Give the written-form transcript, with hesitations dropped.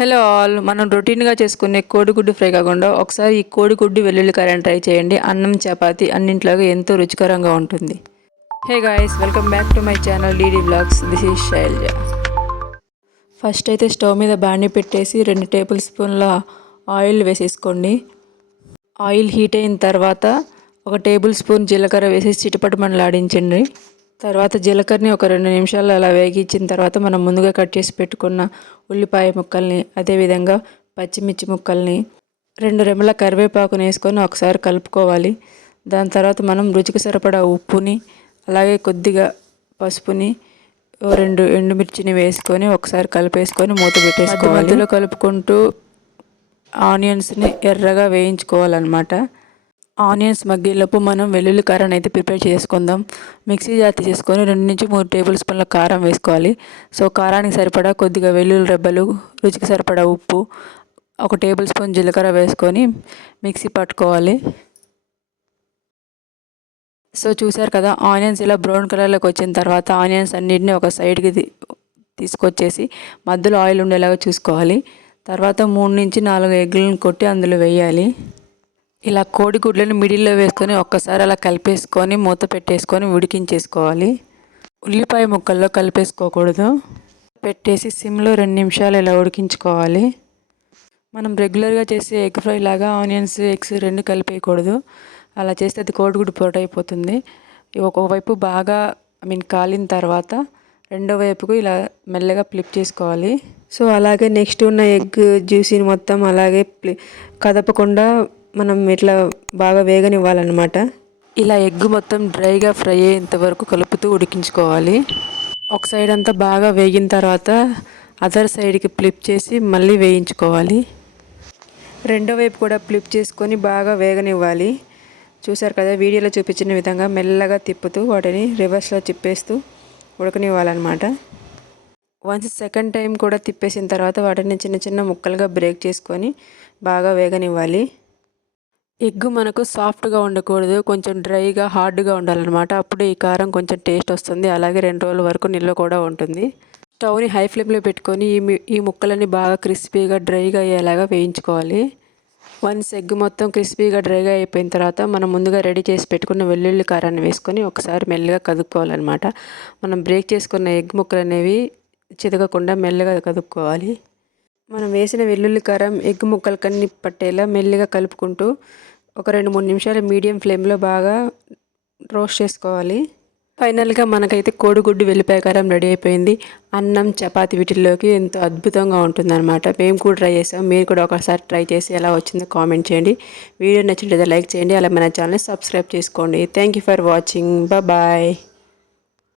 Hello all, మనం రొటీన్గా చేసుకునే కోడిగుడ్డు ఫ్రై కాకుండా ఒకసారి ఈ కోడిగుడ్డు వెల్లుల్లి కర్రీని ట్రై చేయండి. అన్నం చపాతి అన్నింటిలాగా ఎంతో రుచికరంగా ఉంటుంది. Hey guys, welcome back to my channel DD vlogs. This is Shailaja. First అయితే స్టవ్ మీద బాండి పెట్టేసి 2 టేబుల్ స్పూన్ల ఆయిల్ వేసేసుకోండి. ఆయిల్ హీట్ అయిన తర్వాత 1 టేబుల్ స్పూన్ జీలకర్ర వేసి చిటపటమలాడించండి. తర్వాత జీలకర్రని ఒక 2 నిమిషాలు అలా వేగించిన తర్వాత మనం ముందుగా కట్ చేసి పెట్టుకున్న ఉల్లిపాయ ముక్కల్ని, అదేవిధంగా పచ్చిమిర్చి ముక్కల్ని, 2 రెమ్మల కరివేపాకుని వేసుకొని ఒకసారి కలుపుకోవాలి. దాని తర్వాత మనం రుచికి సరిపడా ఉప్పుని, అలాగే కొద్దిగా పసుపుని, 2 ఎండుమిర్చిని వేసుకొని ఒకసారి కలిపేసుకొని మూత పెట్టేసుకోవాలి. మధ్యలో కలుపుకుంటూ ఆనియన్స్ని ఎర్రగా వేయించుకోవాలన్నమాట. ఆనియన్స్ మగ్గేలోపు మనం వెల్లుల్లి కారాన్ని అయితే ప్రిపేర్ చేసుకుందాం. మిక్సీ జార్ తీసుకొని 2 నుంచి 3 టేబుల్ స్పూన్ల కారం వేసుకోవాలి. సో కారానికి సరిపడా కొద్దిగా వెల్లుల్లి రెబ్బలు, రుచికి సరిపడా ఉప్పు, 1 టేబుల్ స్పూన్ జీలకర్ర వేసుకొని మిక్సీ పట్టుకోవాలి. సో చూసారు కదా, ఆనియన్స్ ఇలా బ్రౌన్ కలర్లోకి వచ్చిన తర్వాత ఆనియన్స్ అన్నిటిని ఒక సైడ్కి తీసుకొచ్చేసి మధ్యలో ఆయిల్ ఉండేలాగా చూసుకోవాలి. తర్వాత 3 నుంచి 4 ఎగ్గులను కొట్టి అందులో వేయాలి. ఇలా కోడిగుడ్లను మిడిల్లో వేసుకొని ఒక్కసారి అలా కలిపేసుకొని మూత పెట్టేసుకొని ఉడికించేసుకోవాలి. ఉల్లిపాయ ముక్కల్లో కలిపేసుకోకూడదు. పెట్టేసి సిమ్లో 2 నిమిషాలు ఇలా ఉడికించుకోవాలి. మనం రెగ్యులర్గా చేసే ఎగ్ ఫ్రై లాగా ఆనియన్స్, ఎగ్స్ 2 కలిపేయకూడదు. అలా చేస్తే అది కోడిగుడ్డు పొరటు అయిపోతుంది. ఒకవైపు బాగా కాలిన తర్వాత రెండో వైపుకు ఇలా మెల్లగా ఫ్లిప్ చేసుకోవాలి. సో అలాగే నెక్స్ట్ ఉన్న ఎగ్ జ్యూసీని మొత్తం అలాగే కదపకుండా మనం ఇట్లా బాగా వేగనివ్వాలన్నమాట. ఇలా ఎగ్ మొత్తం డ్రైగా ఫ్రై అయ్యేంత వరకు కలుపుతూ ఉడికించుకోవాలి. ఒక సైడ్ అంతా బాగా వేగిన తర్వాత అదర్ సైడ్కి ఫ్లిప్ చేసి మళ్ళీ వేయించుకోవాలి. రెండో వైపు కూడా ఫ్లిప్ చేసుకొని బాగా వేగనివ్వాలి. చూసారు కదా, వీడియోలో చూపించిన విధంగా మెల్లగా తిప్పుతూ వాటిని రివర్స్లో తిప్పేస్తూ ఉడకనివ్వాలన్నమాట. వన్స్ సెకండ్ టైం కూడా తిప్పేసిన తర్వాత వాటిని చిన్న చిన్న ముక్కలుగా బ్రేక్ చేసుకొని బాగా వేగనివ్వాలి. ఎగ్ మనకు సాఫ్ట్గా ఉండకూడదు, కొంచెం డ్రైగా హార్డ్గా ఉండాలన్నమాట. అప్పుడు ఈ కారం కొంచెం టేస్ట్ వస్తుంది. అలాగే 2 రోజుల వరకు నిల్వ కూడా ఉంటుంది. స్టవ్ని హై ఫ్లేమ్లో పెట్టుకొని ఈ ముక్కలని బాగా క్రిస్పీగా డ్రైగా అయ్యేలాగా వేయించుకోవాలి. వన్స్ ఎగ్ మొత్తం క్రిస్పీగా డ్రైగా అయిపోయిన తర్వాత మనం ముందుగా రెడీ చేసి పెట్టుకున్న వెల్లుల్లి కారాన్ని వేసుకొని ఒకసారి మెల్లగా కదుపుకోవాలన్నమాట. మనం బ్రేక్ చేసుకున్న ఎగ్ ముక్కలు అనేవి చితకకుండా మెల్లగా కదుపుకోవాలి. మనం వేసిన వెల్లుల్లి కారం ఎగ్ ముక్కలకన్నీ పట్టేలా మెల్లిగా కలుపుకుంటూ ఒక 2-3 నిమిషాలు మీడియం ఫ్లేమ్లో బాగా రోస్ట్ చేసుకోవాలి. ఫైనల్గా మనకైతే కోడిగుడ్డు వెల్లిపాయ కారం రెడీ అయిపోయింది. అన్నం, చపాతి వీటిల్లోకి ఎంతో అద్భుతంగా ఉంటుందన్నమాట. మేము కూడా ట్రై చేసాం. మీరు కూడా ఒకసారి ట్రై చేసి ఎలా వచ్చిందో కామెంట్ చేయండి. వీడియో నచ్చినట్లయితే లైక్ చేయండి. అలా మన ఛానల్ని సబ్స్క్రైబ్ చేసుకోండి. Thank you for watching. Bye.